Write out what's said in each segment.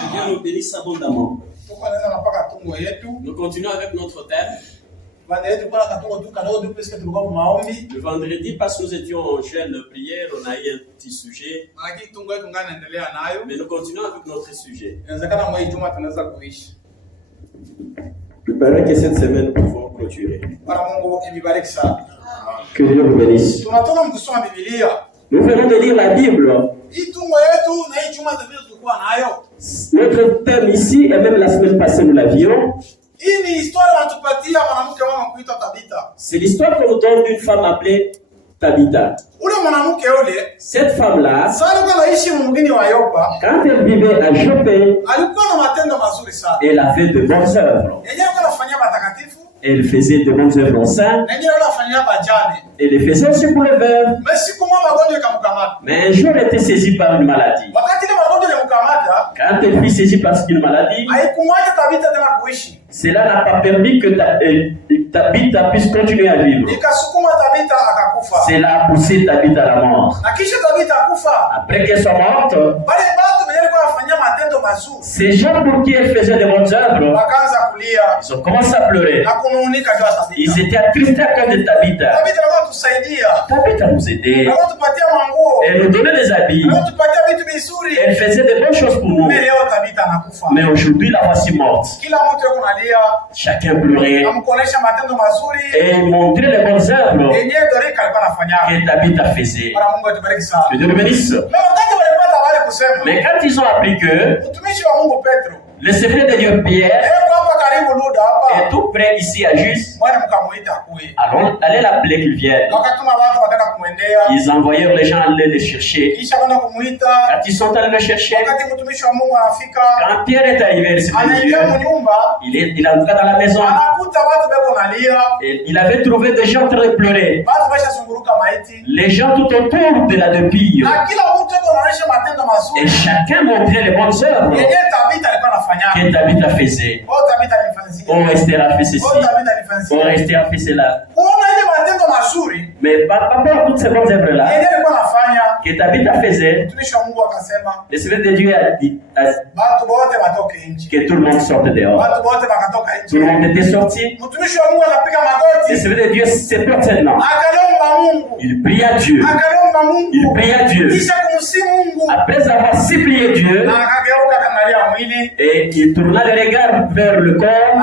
Que Dieu nous bénisse abondamment. Nous continuons avec notre thème. Le vendredi, parce que nous étions en jeûne de prière, on a eu un petit sujet. Mais nous continuons avec notre sujet. Je parie que cette semaine, nous pouvons clôturer. Que Dieu vous bénisse. Nous venons de lire la Bible. Notre thème ici, et même la semaine passée, nous l'avions. C'est l'histoire qu'on nous donne d'une femme appelée Tabitha. Cette femme-là, quand elle vivait à Joppé, elle a fait de bonnes œuvres. Elle faisait de bonnes œuvres aux saints. Elle les faisait aussi pour les veuves. Mais un jour, elle était saisie par une maladie. Quand elle fut saisie par une maladie, cela n'a pas permis que Tabitha puisse continuer à vivre. Cela a poussé Tabitha à la mort. Après qu'elle soit morte, ces gens pour qui elle faisait de bonnes œuvres, ils ont commencé à pleurer. Ils étaient attristés à cause de Tabitha. Tabitha nous aidait. Elle nous donnait des habits. Elle faisait de bonnes choses pour nous. Mais aujourd'hui, la voici morte. Chacun pleurait. Et il montrait les bonnes œuvres que Tabitha faisait. Que Dieu le bénisse. Mais quand ils ont appris que le secret de Dieu Pierre est tout près ici à Juste, alors allez l'appeler qu'il vienne. Ils envoyèrent les gens aller le chercher. Quand ils sont allés le chercher, quand Pierre est arrivé, le secret de Dieu, il entra dans la maison. Et il avait trouvé des gens en train de pleurer. Les gens tout autour de la dépire. Et chacun montrait les bonnes œuvres que Tabitha faisait. Oh, Esther a fait ceci. Oh, Esther a fait cela. Mais par rapport à toutes ces bonnes œuvres-là que Tabitha faisait, le Seigneur de Dieu a dit que tout le monde sorte dehors. Tout le monde était sorti. Le Seigneur de Dieu s'est porté maintenant. Il pria Dieu. Il pria Dieu. Après avoir supplié Dieu, et il tourna le regard vers le corps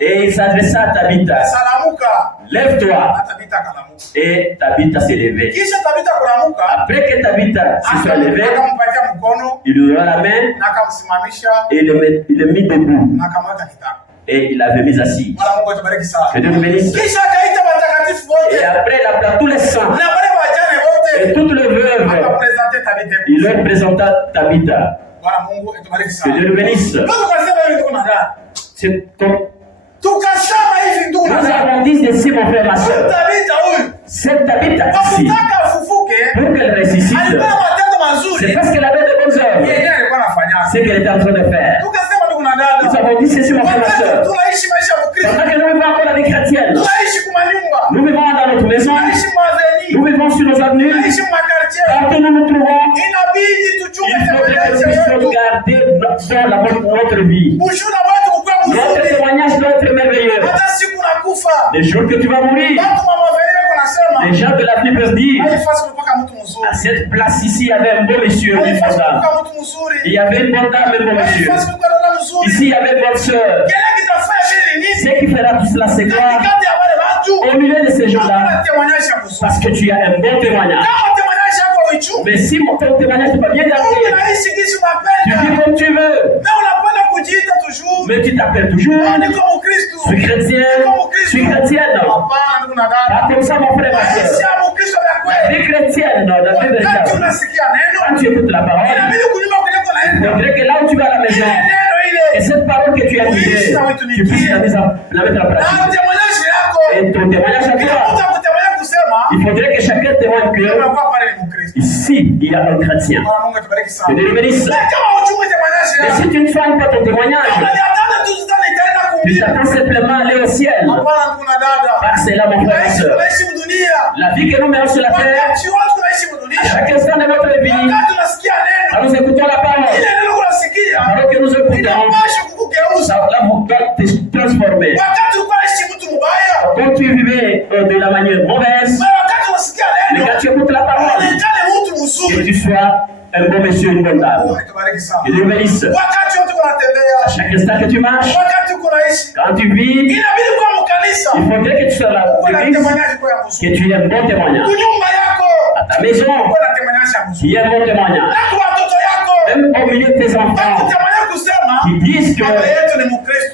et il s'adressa à Tabitha. Lève-toi. Et Tabitha s'est levée. Après que Tabitha se soit levée, il lui donna la main et il le mit debout. Et il l'avait mis assis. Que Dieu le bénisse. Et après, il appela tous les saints et toutes les veuves. Il leur présenta Tabitha. Que Dieu le bénisse. C'est comme nous avons dit ceci, mon frère, ma soeur. Cette Tabitha ici, pour qu'elle ressuscite, c'est parce qu'elle avait de bonnes œuvres. C'est qu'elle était en train de faire. Nous avons dit ceci, mon frère, ma soeur. Pendant que nous vivons encore la vie chrétienne, nous vivons dans notre maison, nous vivons sur nos avenues, partout nous nous trouvons, il faudrait que nous puissions garder notre vie. Notre témoignage doit être merveilleux. Les jours que tu vas mourir, les gens de la vie peuvent dire, à cette place ici, il y avait un beau monsieur, une bonne dame. Il y avait une bonne dame, un beau monsieur. Ici, il y avait une bonne soeur. Ce qui fera tout cela, c'est quoi? Au milieu de ces gens-là, parce que tu as un bon témoignage. Mais si ton témoignage n'est pas bien gardé, tu dis comme tu veux. Mais tu t'appelles toujours. Je suis chrétien. Je suis chrétienne. Pas comme ça, mon frère, ma soeur. La vie chrétienne, la vie véritable. Quand tu écoutes la parole, il faudrait que là où tu vas à la maison, et cette parole que tu as écoutée, tu puisses la mettre en pratique. Et ton témoignage à toi, il faudrait que chacun témoigne que ici, il y a un chrétien. Que Dieu le bénisse. Mais si tu ne soignes pas ton témoignage, Tu t'attends simplement à aller au ciel. Parce que c'est là, mon frère et soeur. La vie que nous menons sur la terre, à chaque instant de notre vie, quand nous écoutons la parole, alors que nous écoutons, ça doit te transformer. Quand tu vivais de la manière mauvaise, mais quand tu écoutes la parole, que tu sois un bon monsieur, une bonne dame. Que Dieu bénisse. À chaque instant que tu marches, quand tu vis, il faudrait que tu sois là, que tu aies un bon témoignage. À ta maison, il y a un bon témoignage. Même au milieu de tes enfants, qui disent que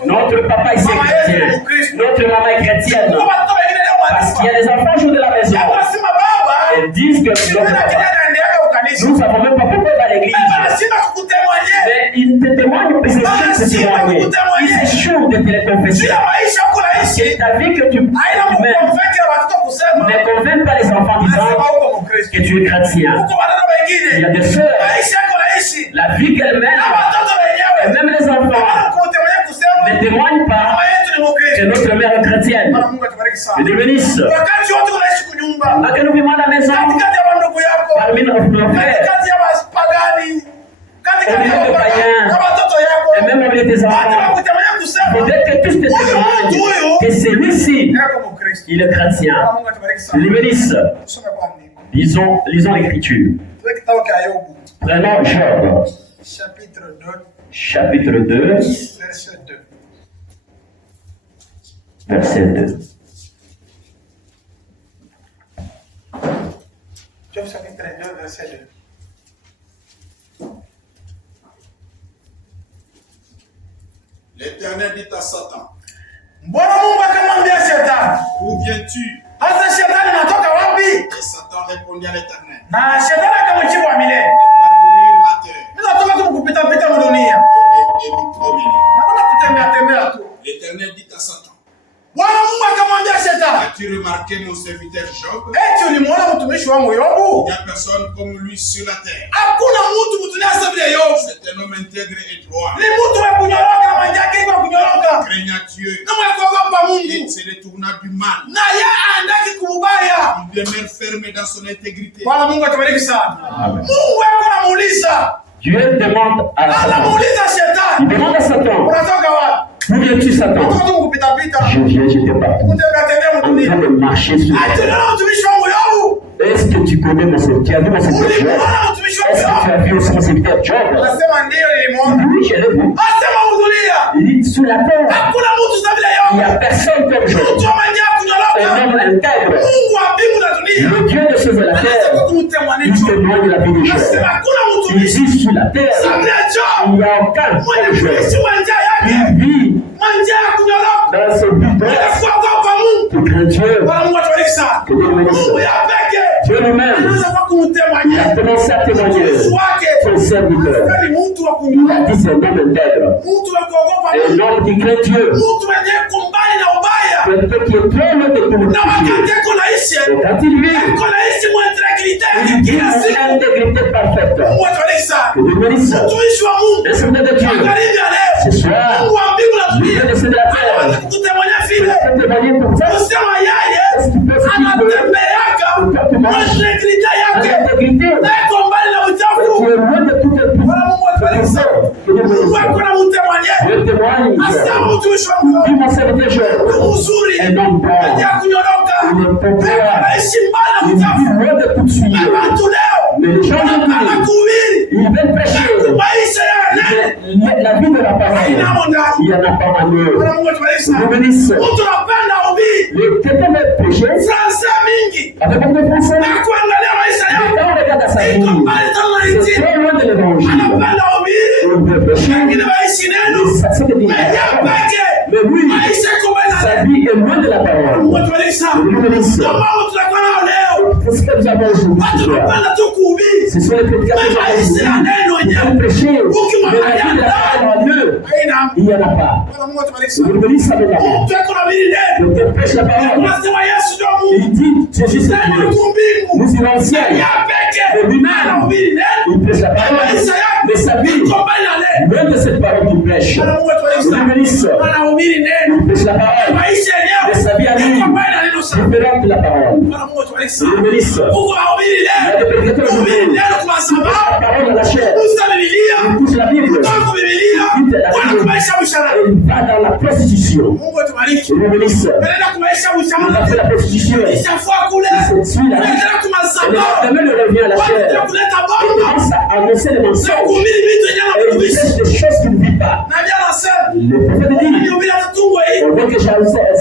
notre papa est chrétien, notre maman est chrétienne. Parce qu'il y a des enfants autour de la maison. Ils disent que notre papa, nous ne savons même pas pourquoi il va à l'église. Mais ils te témoignent, ils échouent de témoigner. Ils échouent de te les confesser. Et ta vie que tu mènes ne convainc pas les enfants disant que tu es chrétien. Il y a des sœurs, la vie qu'elles mènent, et même les enfants, ne témoignent pas que notre mère est chrétienne. Que Dieu bénisse. Pendant que nous vivons à la maison, parmi nos frères, au milieu des païens, et même au milieu des enfants, peut-être que tous te témoignent que celui-ci, il est chrétien. Que Dieu bénisse. Lisons l'Écriture. Prenons Job. Chapitre 2. Verset 2. Job chapitre 2, verset 2. L'Éternel dit à Satan, Où viens-tu? Et Satan répondit à l'Éternel, de parcourir la terre et m'y promener. L'Éternel dit à Satan, as-tu remarqué mon serviteur Job? Il n'y a personne comme lui sur la terre. C'est un homme intègre et droit, craignant Dieu et se détourna du mal. Il demeure fermé dans son intégrité. Dieu demande à Satan. Il demande à Satan. Où viens-tu, Satan? Je viens, j'étais partout. En train de marcher sur la terre. Est-ce que tu connais mon serviteur? Tu as vu mon serviteur Job? Est-ce que tu as vu aussi mon serviteur Job? Oui, je l'ai vu. Il dit sur la terre, il n'y a personne comme Job. Un homme intègre. Le Dieu de ceux de la terre, il témoigne la vie de Job. Il dit sur la terre, il n'y a aucun comme Job. Il vit dans ce but pour que Dieu, que Dieu bénisse. Dieu lui-même, il a commencé à témoigner son serviteur. Il a dit c'est un homme intègre, un homme qui craint Dieu, quelqu'un qui est très loin de tout le péché. Et quand il vit, il vit une intégrité parfaite. Que Dieu bénisse. L'Esprit de Dieu, ce soir, je viens de la terre. Je peux témoigner pour ça. Est-ce qu'il peut se dire l'intégrité, tu es loin de tout le je témoigne, dis mon serviteur Job, un homme bon, il est populaire, il vit loin de tout suivre. Mais les gens ils veulent prêcher, mais la vie de la parole, il n'y en a pas en eux. Vous bénissez. Quelqu'un veut prêcher avec beaucoup de français. Mais quand on regarde à sa vie, c'est très loin de l'évangile. On veut prêcher, ça c'est que mais oui, sa vie est loin de la parole. Vous bénissez. Qu'est-ce que nous avons aujourd'hui? Ce sont les prédicateurs qui ont prêché, mais la vie de la parole en eux, il n'y en a pas. Vous bénissez avec la main. Quelqu'un prêche la parole. Il dit, Jésus c'est Dieu. Nous irons au ciel. Mais lui-même, il prêche la parole. Mais sa vie, même de cette parole qu'il prêche, il bénisse. Il prêche la parole. Mais sa vie à lui, différente de la parole. Il bénisse. Il y a des prédicateurs qui disent la parole à la chair. Il touche la Bible. Il quitte la Bible. Et il va dans la prostitution. Il bénisse. Il a fait la prostitution. Il se tue là. Et le lendemain, il revient à la chair. Il commence à annoncer les mensonges. Et il prêche des choses qu'il ne vit pas. Le prophète dit, on voit que j'ai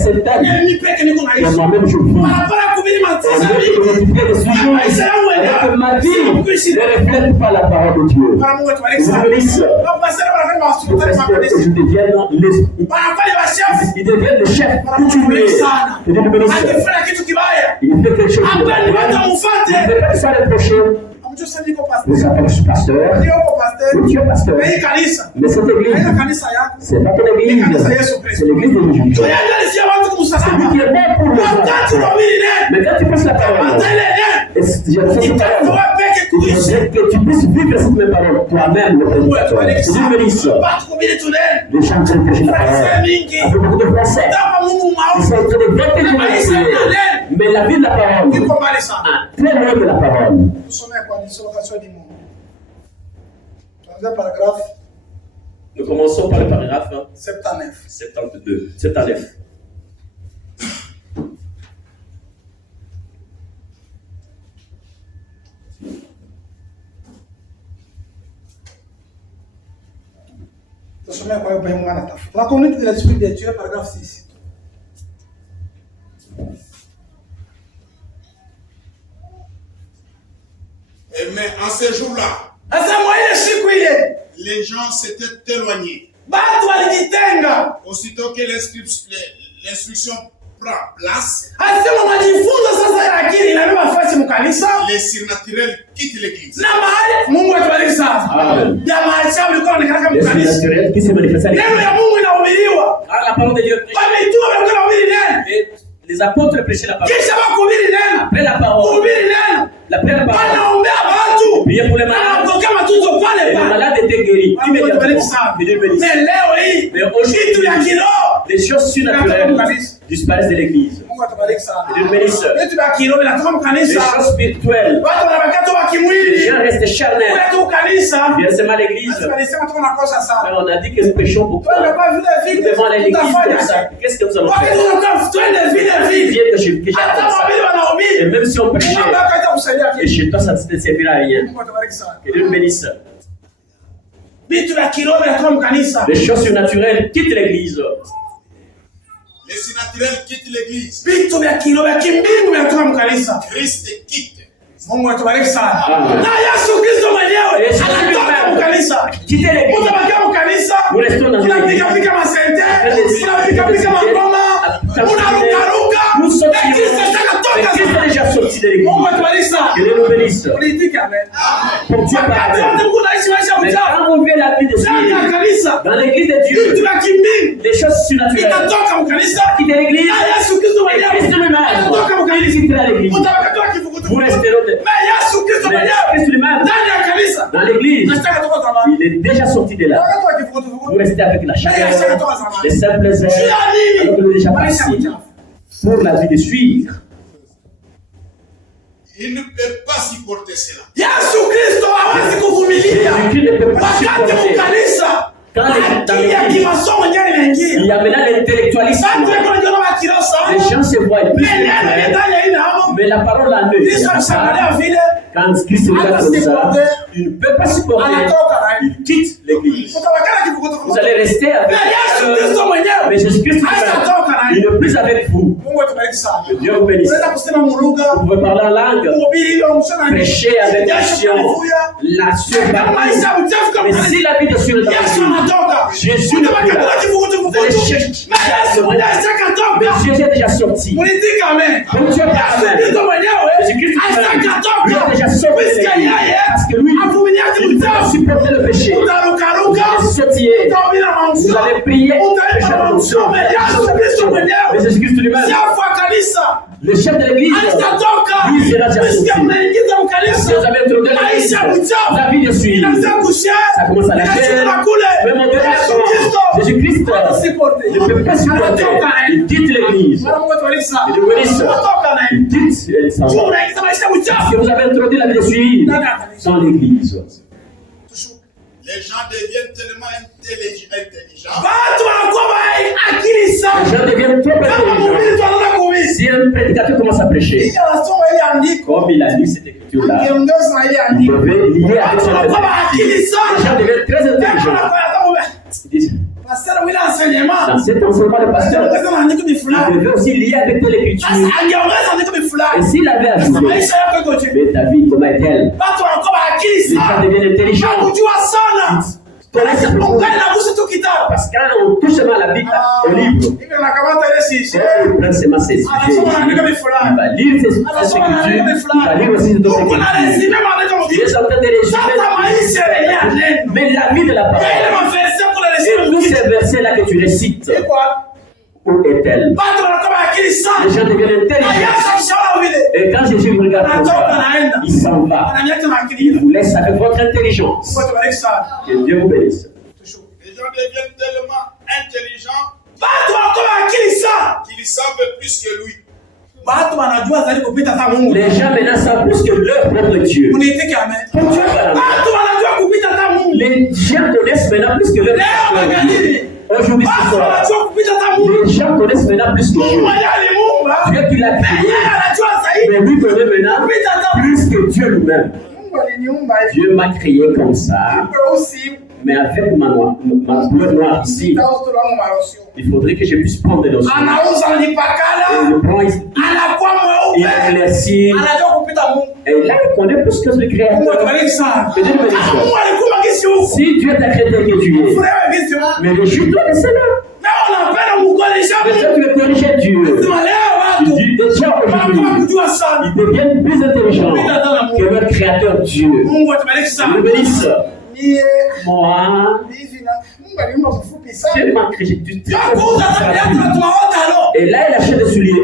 cette dame. Et moi-même, je vis. Que ma vie ne reflète pas la parole de Dieu. Je bénisse. Je devienne l'esprit. Il devient le chef coutumier. Il fait quelque chose de mal. Il ne fait pas ça reprocher. Nous sommes pasteur. Tu es pasteur. Mais cette église, c'est pas ton église. C'est l'église de Jésus. C'est lui qui est bon pour nous. Mais quand tu passes la parole, et j'ai cette parole, que tu puisses vivre cette même parole toi-même, le prédicateur. C'est une bénisse. Les gens qui ont prêché la parole, avec beaucoup de Français, ils sont en train de voter pour la mais la vie de la parole, très loin de la parole. Nous commençons par le paragraphe 79. La conduite de l'esprit de Dieu, paragraphe 6. Mais en ces jours-là, les gens s'étaient éloignés. Aussitôt que l'instruction prend place, les surnaturels quittent l'église. Les surnaturels qui se manifestent à l'église. La parole de Dieu. Les apôtres prêchaient la parole. Après la parole. Priez pour les malades. Et les malades étaient guéris immédiatement. Mais aujourd'hui, les choses surnaturelles disparaissent de l'église. Les choses spirituelles. Les gens restent charnels. Viens seulement à l'église. Mais on a dit que nous péchons beaucoup. Nous devons aller à l'église. Qu'est-ce que nous allons faire? Viens que j'ai ça. Et même si on prêchait, et chez toi, ça ne te servira à rien. Que Dieu nous bénisse. Les choses surnaturelles quittent l'église. Les surnaturels quittent l'église. Christ quitte. Quittez l'église. Nous restons dans l'église. Nous sortirons. Mais Christ est déjà sorti de l'église. Que Dieu nous bénisse. Pour Dieu parler. Mais quand on vit la vie de Dieu, dans l'église de Dieu, les choses surnaturelles quittent l'église. Et Christ lui-même, il quittera l'église. Vous resterez mais Christ lui-même, dans l'église, il est déjà sorti de là. Vous restez avec la chaleur, les simples airs, alors que nous déjà parti pour la vie de suivre. Il ne peut pas supporter cela. Jésus ne peut pas supporter. Quand il y a maintenant l'intellectualisme. Les gens se voient plus mais la parole en eux. Quand Christ regarde comme ça, il ne peut pas supporter. Il quitte l'église. Vous allez rester avec mais Jésus-Christ il n'est plus avec vous. Que Dieu vous bénisse. Vous pouvez parler en langue, prêcher avec passion, la surpartie. Mais si la vie de Dieu est dans vous, Jésus ne peut pas. Vous allez chercher. Mais Jésus est déjà sorti. Comme Dieu parle. Jésus-Christ lui a déjà sorti. Parce que lui, il ne peut pas supporter le péché. Vous allez sautiller. Vous allez prier. Mais Jésus-Christ lui-même, le chef de l'église, Lui sera déjà sorti. Parce que vous avez introduit la vie de suivre. Ça commence à lâcher. Même en dehors, Jésus-Christ ne peut pas supporter. Il quitte l'église. Il devenait seul. Il quitte et il s'en va. Parce que vous avez introduit la vie de suivre dans l'église. Les gens deviennent tellement intelligents. Les gens deviennent trop intelligents. Si un prédicateur commence à prêcher, comme il a lu cette écriture-là, il devait lier avec son intelligence. Les gens deviennent très intelligents. Dans cet enseignement, le pasteur devait aussi lier avec l'écriture. Et s'il avait ajouté, mais ta vie, comment est-elle? Les gens deviennent intelligents. Parce qu'on touche seulement la Bible, au livre. Il prend seulement ses sujets. Il va lire ses écritures. Il va lire aussi d'autres écritures. Il est en train de résumer. Mais la vie de la parole. Et tous ces versets-là que tu récites, où est-elle? Les gens deviennent intelligents. Et quand Jésus regarde comme ça, il s'en va. Il vous laisse avec votre intelligence. Que Dieu vous bénisse. gens deviennent tellement intelligents qu'ils savent plus que lui. Les gens maintenant savent plus que leur propre Dieu. Les gens connaissent maintenant plus que leur propre Dieu. Aujourd'hui, ce soir, les gens connaissent maintenant plus que Dieu. Dieu qui l'a créé, mais lui connaît maintenant plus que Dieu lui-même. Dieu m'a créé comme ça, mais avec ma couleur noire ici, il faudrait que je puisse prendre des notions. Et je prends ici, il éclaircit, et là il connaît plus que le Créateur. Si Dieu t'a créé tel que tu es, mais réjouis-toi de cela. Mais toi tu veux corriger Dieu. Déjà aujourd'hui, ils deviennent plus intelligents que leur Créateur Dieu. Le bénisse. Moi, Dieu m'a créé du temps. Et là, il achète des souliers.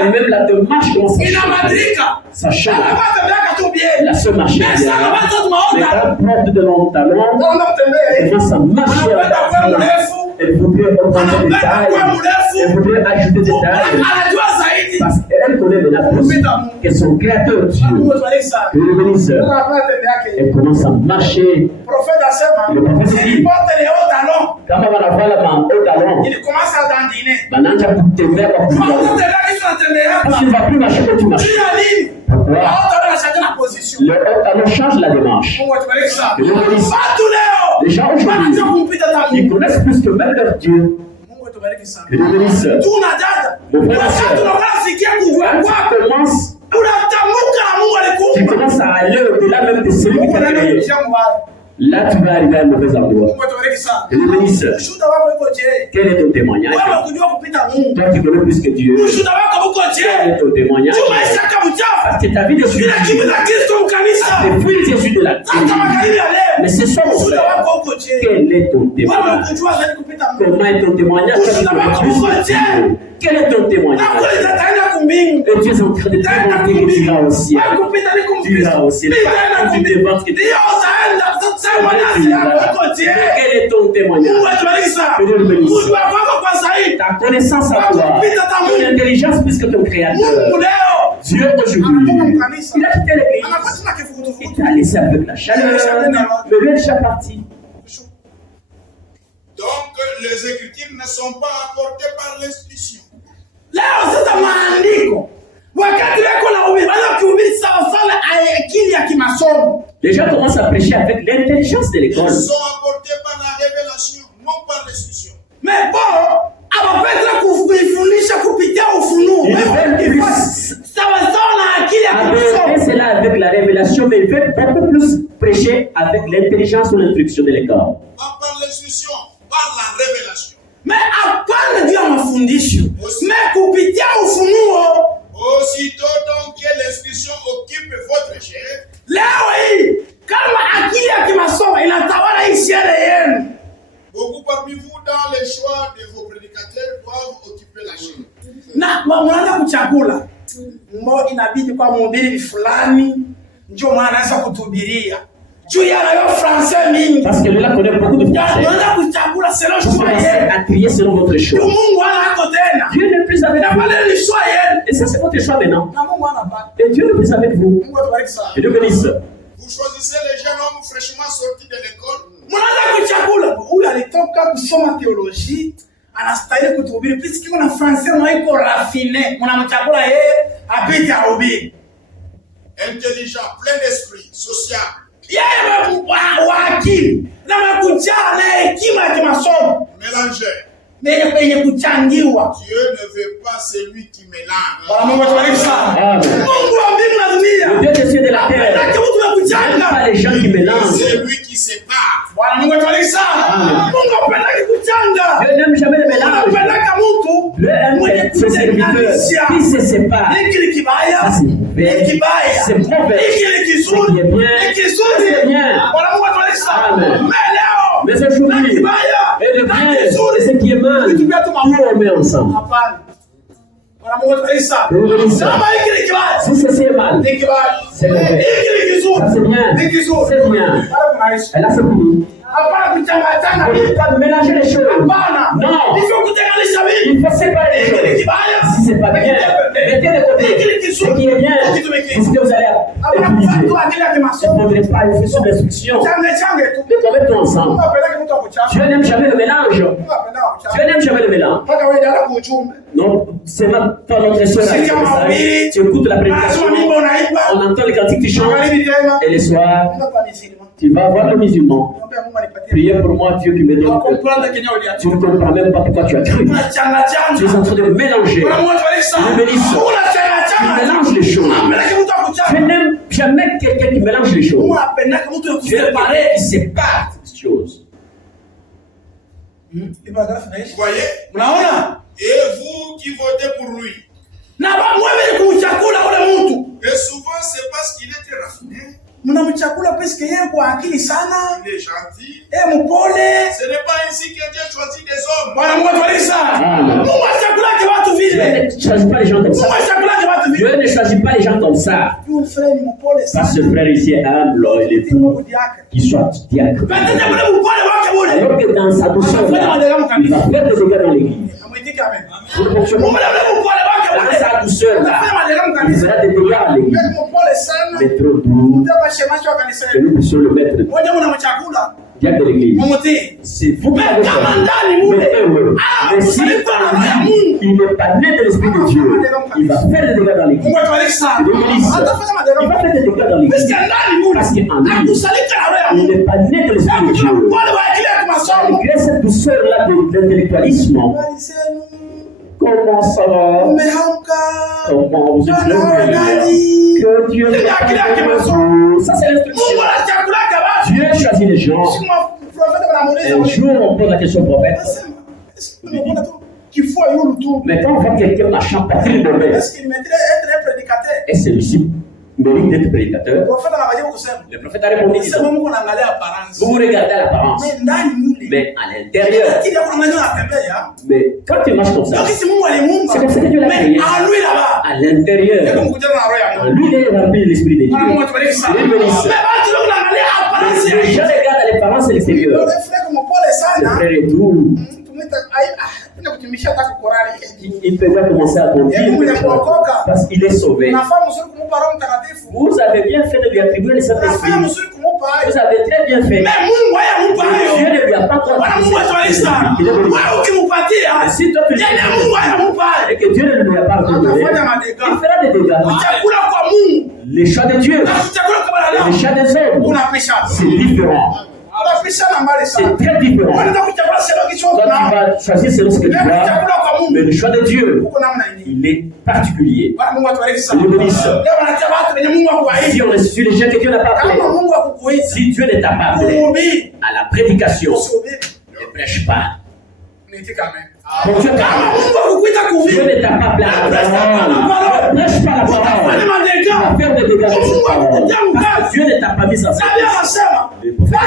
Et même la démarche commence à changer. Ça change. La seule marche bien. Mais quand on porte de longs talons, elle commence à marcher avec la elle voudrait augmenter des tailles. Elle voudrait ajouter des tailles. Parce qu'elle connaît maintenant plus que son créateur Dieu. Que le bénisse. Elle commence à marcher. Le prophète dit, quand on va la voir là-bas, au talon, il commence à dandiner. Maintenant, tu as pour te mettre au plus. Parce qu'il ne va plus marcher comme tu marches. Pourquoi? Le haut talon change la démarche. Que le bénisse. Les gens aujourd'hui, ils connaissent plus que même leur Dieu. Que Dieu bénisse. Mon frère et soeur, tu commences à aller au-delà même de celui qui t'a créé. Là, tu vas arriver à un mauvais endroit. Que Dieu bénisse. Quel est ton témoignage? Toi, tu connais plus que Dieu. Quel est ton témoignage? Parce que ta vie de suite, tes fruits Jésus de la terre. Mais c'est ça, mon frère. Quel est ton témoignage? Comment est ton témoignage? Quel est ton témoignage? Et tu es en train de te montrer que tu iras au ciel. Tu iras au ciel. Tu te vantes que tu iras. Quel est ton témoignage? Que Dieu le bénisse. Ta connaissance à toi, ton intelligence plus que ton créateur. Dieu aujourd'hui, il a quitté l'église. Il t'a laissé avec la chaleur. Le lieu est déjà parti. Donc, les écritures ne sont pas apportées par l'institution. Les gens commencent à prêcher avec l'intelligence de l'école. Ils sont apportés par la révélation, non par l'institution. Mais bon, c'est là avec la révélation, mais il veut beaucoup plus prêcher avec l'intelligence ou l'instruction de l'école. Pas par l'instruction, par la révélation. Mais hapana juu ya mafundisho, mais kupitia ufunuo. Aussitôt donc que l'instruction occupe votre chair, leo hii kama akili ya kimasomo inatawala hii sherehe yenu. Beaucoup parmi vous dans les choix de vos prédicateurs doivent occuper la chair. Na mnaanza kuchagula. kwa mhubiri fulani ndio maana anaweza kutuhubiria. Juu ya la français mingi. Parce que là connaît beaucoup de français. Unaanza kuchagula selon choix yenu. À trier selon votre choix. Mungu hako tena. Dieu n'est plus avec vous. Le choix yenu. Et ça c'est votre choix maintenant. Na Mungu anabaki. Et Dieu n'est plus avec vous. Mungu atubariki sana. Et Dieu bénisse. Vous choisissez les jeunes hommes fraîchement sortis de l'école. Mnaanza kuchagula. Huyu alitoka kusoma theologie, anastahili kutuhubiri. Puisque kuna français mwaiko raffiné. Mnamchagula yeye apite ahubiri. Intelligent, plein d'esprit, social. Yeye wa akili na makujaa na hekima ya kimasomo. Mélangeur. Penye kuchangiwa. Dieu ne veut pas celui qui mélange. Bwana Mungu atubariki sana. Mungu wa mbingu na dunia. Le Dieu des cieux et de la terre. Pas les gens qui mélangent. C'est lui qui sépare. Bwana Mungu atubariki sana. Mungu apendaki kuchanga. Dieu n'aime jamais le mélange. Apendaka mtu mwenye ses serviteurs qui se séparent. Hiki ni kibaya. Ça c'est mauvais. C'est mauvais. Hiki ni kizuri. C'est bien. C'est bien. Bwana Mungu atubariki sana. Mais aujourd'hui, et le bien, et ce qui est mal, tout on met ensemble. Si c'est mal, c'est mauvais. Ça c'est bien, c'est bien. Et là c'est fini. Il ne faut pas mélanger les choses. Non. Il faut séparer les choses. Si c'est pas bien, mettez de côté. Ce qui est bien, c'est ce que vous allez utiliser. Il ne faudrait pas faire sur l'instruction. Mettez tout ensemble. Dieu n'aime jamais le mélange. Dieu n'aime jamais le mélange. Non, c'est pas notre soeur. Tu écoutes la prédication, on entend les cantiques qui chantent, et les soirs, tu vas voir le musulman. Priez pour moi, Dieu qui me donne. Tu ne comprends même pas pourquoi tu as cru. Tu es en train de mélanger. Tu mélanges les choses. Je n'aime jamais quelqu'un qui mélange les choses. Tu es pareil, qui sépare les choses. Vous voyez? Et vous qui votez pour lui. Et souvent c'est parce qu'il est très raffiné. Mnamchakula parce yeye kwa akili sana. Il est gentil. Mpole. Ce n'est pas ainsi que Dieu choisit des hommes. Bwana Mungu atubariki sana. Mungu achakula kwa watu vile. Dieu ne choisit pas les gens comme ça. Mungu achakula kwa watu vile. Dieu ne choisit pas les gens comme ça. Huyu frère ni mpole sana. Parce que ce frère ici est humble, il est tout. Qu'il soit diacre. Alors que dans sa douceur, il va faire des dégâts dans l'église. Dans sa douceur, il fera des dégâts à l'église. Mais trop doux, que nous puissions le mettre diacre de l'église. C'est vous qui avez fait. Mais heureux. Mais si en lui, il n'est pas né de l'Esprit de Dieu, il va faire des dégâts dans l'église. Il va faire des dégâts dans l'église. Parce qu'en lui, il n'est pas né de l'Esprit de Dieu. Malgré cette douceur-là de l'intellectualisme, comment ça va? Comment vous êtes levé? Que Dieu vous. Ça c'est l'instruction. Dieu choisit les gens. Un jour on pose la question au prophète. Mais quand on voit quelqu'un machin Patrick Bobet, et celui-ci mérite d'être prédicateur, le prophète a répondu vous regardez l'apparence, mais à l'intérieur. Mais quand tu marches comme ça, c'est comme ça que Dieu l'a créé. À l'intérieur, en lui il est rempli de l'Esprit de Dieu. Les gens regardent l'apparence et l'extérieur. Le frère est doux. Il peut pas commencer à conduire parce qu'il est sauvé. Vous avez bien fait de lui attribuer le Saint-Esprit. Vous avez très bien fait. Dieu ne lui a pas donné. Si toi tu dis et que Dieu ne lui a pas donné, il fera des dégâts. Les choix de Dieu et les choix des hommes, c'est différent. C'est très différent. Toi, tu vas choisir selon ce que tu vois, mais le choix de Dieu, il est particulier. Si on ressuscite les gens que Dieu n'a pas appelés, si Dieu ne t'a pas appelé à la prédication, ne prêche pas. Pour Dieu ne t'a pas appelé à la parole. Ne prêche pas la parole. Tu vas faire des dégâts avec cette parole. Parce que Dieu ne t'a pas mis en service. Le prophète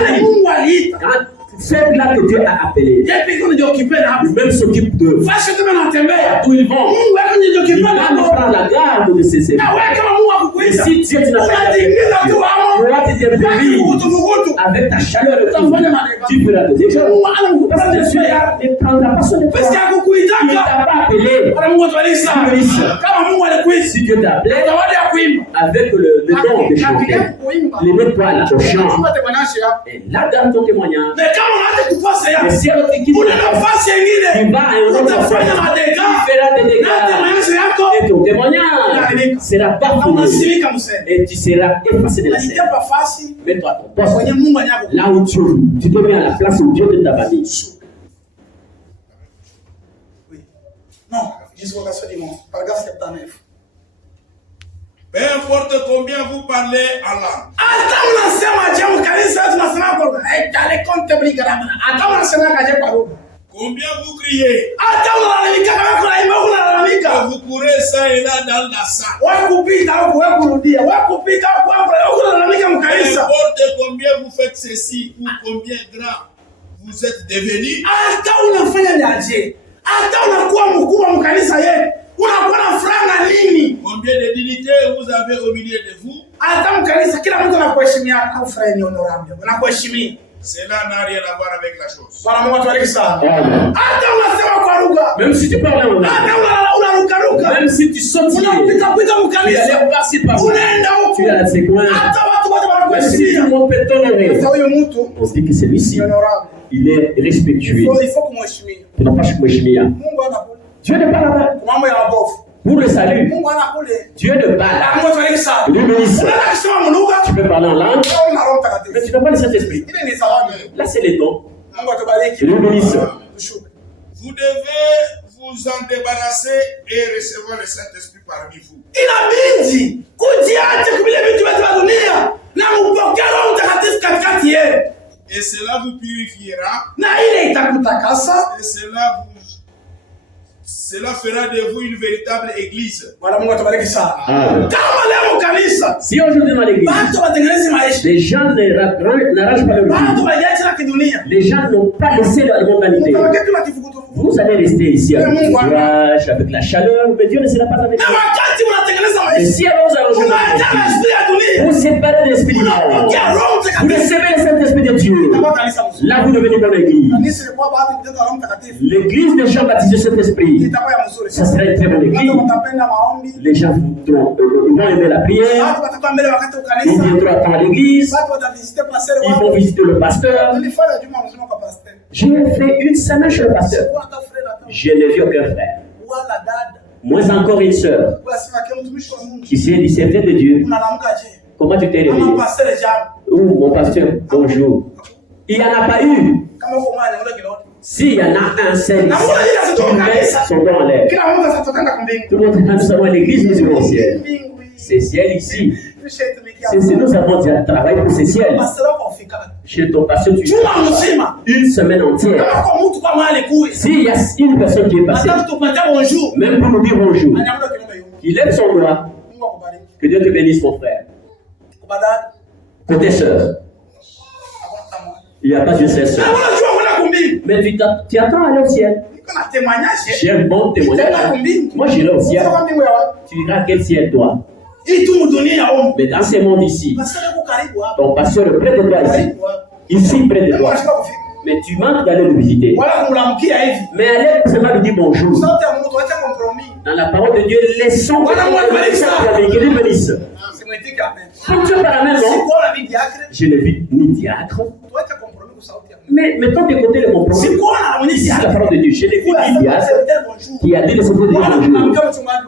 dit, quand ceux-là que Dieu a appelés, lui-même s'occupe d'eux. Où ils vont, il va nous prendre la garde de ces services. Et si Dieu tu n'as pas appelé, toi tu t'es béni avec ta chaleur de ton tu feras des dégâts. Parce que Dieu ne prendra pas soin de toi. Il ne t'a pas appelé. Si Dieu t'a appelé avec le don de chanter, les mettre toi là au chant. Et là dans ton témoignage, mais si elle te quitte, il va à un autre fois, il fera des dégâts. Et ton témoignage sera bafoué. Et tu seras effacé de la scène. Mets-toi à ton poste. Là où tu te mets à la place où Dieu te t'a mis. Non, jusqu'au verset dimanche, paragraphe 79. Peu importe combien vous parlez en langue. Combien vous criez. Vous courez ça et là dans la salle. Peu importe combien vous faites ceci ou combien grand vous êtes devenu. Combien de dignités vous avez au milieu de vous? Cela n'a rien à voir avec la chose. Même si tu parles en langue, même si tu sautes, tu allais passer par là, tu es à ses coins. Même si tout le monde peut t'honorer, on se dit que celui-ci, il est respectueux. Tu n'as pas Shmouchmia. Dieu n'est pas là-bas. Pour le salut, Dieu ne parle pas. Lui bénisse. Tu peux parler en langue, mais tu n'as pas le Saint-Esprit. Là, c'est les dons. Lui bénisse. Vous devez vous en débarrasser et recevoir le Saint-Esprit parmi vous. Et cela vous purifiera. Et cela fera de vous une véritable église. Si aujourd'hui dans l'église, les gens n'arrachent pas leur vie, les gens n'ont pas laissé leur mondanité, vous allez rester ici avec le courage, avec la chaleur, mais Dieu ne sera pas avec vous. Et si alors vous allez vous séparez de l'esprit du mal, vous recevez le Saint-Esprit de Dieu, là vous devenez dans l'église. L'église des gens baptisés Saint-Esprit, ça sera une très bonne église. Les gens vont aimer la prière, ils viendront attendre l'église, ils vont visiter le pasteur. J'ai fait une semaine chez le pasteur. Je n'ai vu aucun frère. Moins encore une sœur. Qui s'est dit, c'est vrai de Dieu. Comment tu t'es réveillé? Oh, mon pasteur, bonjour. Il n'y en a pas eu. S'il y en a un seul, qui met son don en l'air. Tout le monde, nous savons l'église, nous sommes au ciel. C'est ciel ici. Si nous avons déjà travaillé pour ce ciel. Chez ton pasteur, tu es une semaine entière. S'il y a une personne qui est passée, même pour nous dire bonjour, qu'il lève son doigt, que Dieu te bénisse, mon frère. Côté sœur, il n'y a pas de sœur. Mais tu attends aller au ciel. J'ai un bon témoignage. Moi, j'irai au ciel. Tu diras quel ciel, toi? Mais dans ce monde ici, ton pasteur est près de toi ici. Ici, près de toi. Mais tu manques d'aller le visiter. Mais allez seulement lui dire bonjour. Dans la parole de Dieu, laissons que Dieu bénisse. Quand tu es par la maison, je ne vis ni diacre. Mais mettons de côté le compromis. Ici, la parole de Dieu. Je ne vis ni diacre qui a dit de se dire bonjour.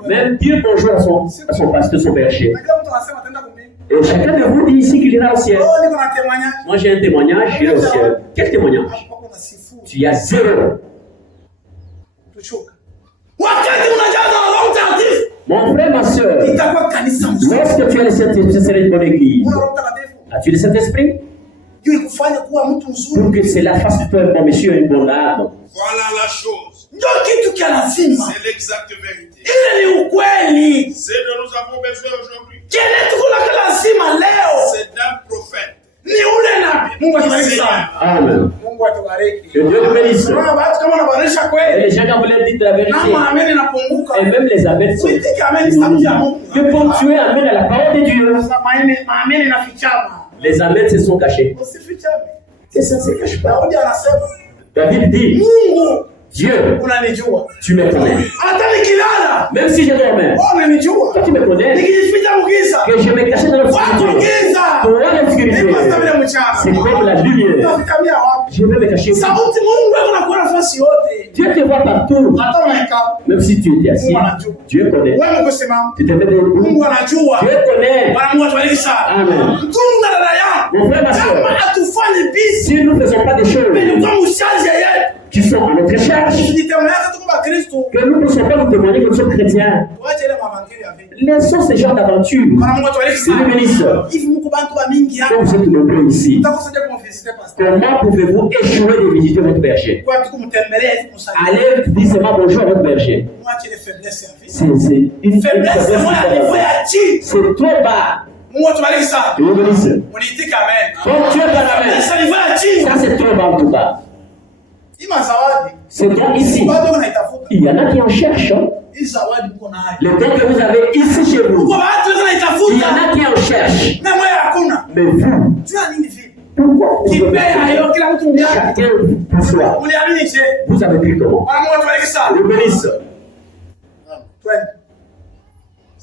Même dire bonjour à son pasteur, son berger. Et chacun de vous dit ici qu'il ira au ciel. Moi j'ai un témoignage, j'irai au ciel. Quel témoignage? Tu as zéro. Mon frère, ma soeur, lorsque tu as le Saint-Esprit, ce serait une bonne église. As-tu le Saint-Esprit? Pour que cela fasse de toi un bon monsieur et une bonne âme. Voilà la chose. C'est l'exacte vérité. Ce dont nous avons besoin aujourd'hui. C'est d'un prophète. Amen. Que Dieu nous bénisse. Et les gens, quand vous leur dites la vérité, et même les amen sont. Que ponctuer amen à la parole de Dieu. Les amens se sont cachés. Et ça ne se cache pas. David dit, Dieu, tu me connais. Même si je dormais, toi tu me connais. Que je me cachais dans l'obscurité. Toi l'obscurité, c'est comme la lumière. Je vais me cacher. Dieu te voit partout. Même si tu étais assis, Dieu connaît. Tu te mets debout. Dieu connaît. Amen. Mon frère, ma soeur, si nous ne faisons pas des choses qui sont à notre charge, que nous ne pouvons pas nous témoigner que nous sommes chrétiens, laissons ce genre d'aventure. Dieu bénisse. Comme vous êtes nombreux ici, comment pouvez-vous échouer de visiter votre berger? Allez, dis seulement bonjour à votre berger. C'est une faiblesse. C'est trop bas. Dieu bénisse. Donc Dieu est dans la main. Ça c'est trop bas en tout cas. C'est donc ici. Il y en a qui en cherchent. Le don que vous avez ici chez vous, il y en a qui en cherchent. Mais vous, pourquoi chacun pour soi? Vous avez pris comment? Dieu bénisse.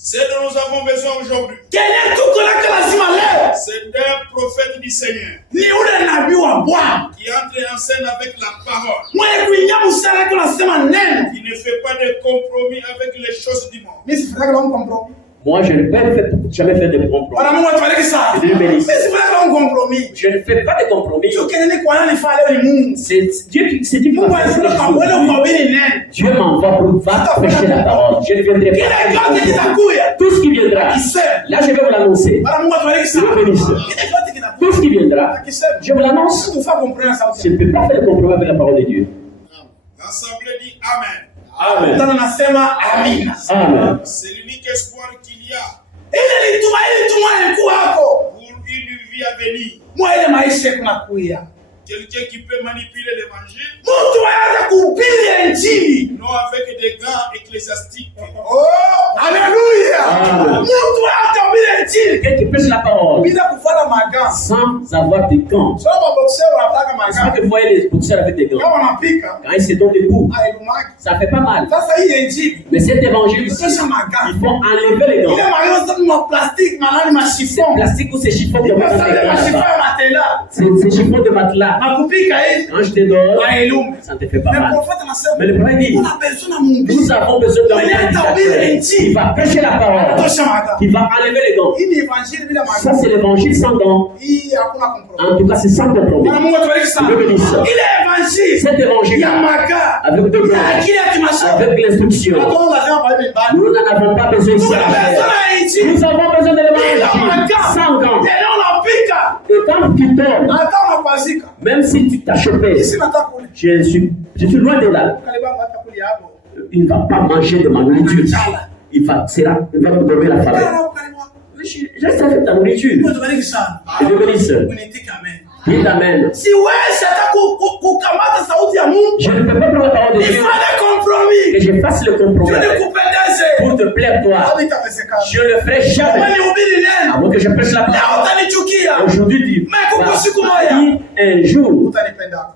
Ce dont nous avons besoin aujourd'hui, c'est d'un prophète du Seigneur qui entre en scène avec la parole, qui ne fait pas de compromis avec les choses du monde. Moi, je ne peux jamais faire de compromis. Dieu bénisse. Je ne fais pas de compromis. C'est Dieu qui va faire ce que Dieu m'envoie pour prêcher la parole. Je ne viendrai pas. Tout ce qui viendra, là je vais vous l'annoncer. Dieu bénisse. Tout ce qui viendra, je vous l'annonce. Je ne peux pas faire de compromis avec la parole de Dieu. L'Assemblée dit Amen. Amen. Amen. C'est l'unique espoir qu'il y a pour une vie à venir. Quelqu'un qui peut manipuler l'évangile, non avec des gants ecclésiastiques. Oh, alléluia. Quelqu'un qui prêche la parole sans avoir des gants. Est-ce que vous voyez les boxeurs avec des gants? Quand ils se donnent des coups, ça fait pas mal. Mais cet évangile ici, il faut enlever les gants. C'est plastique ou c'est chiffon de matelas. C'est chiffon de matelas. Quand je te donne, ça ne te fait pas mal. Mais le prophète dit, nous avons besoin d'un évangile qui va prêcher la parole, qui va enlever les gants. Ça c'est l'évangile sans gants. En tout cas c'est sans compromis. Dieu bénisse. Cet évangile avec deux gants, avec l'instruction, nous n'en avons pas besoin ici. Nous avons besoin de l'évangile sans gants. Et quand tu tombes, même si tu t'as chopé, je suis loin de là. Il ne va pas manger de ma nourriture. Il va vous donner la famille. Juste avec ta nourriture. Et Dieu bénisse. Dites Amen. Je ne peux pas prendre la parole de Dieu. Que je fasse le compromis pour te plaire toi. Je ne le ferai jamais. À moins que je prêche la parole. Aujourd'hui, un jour,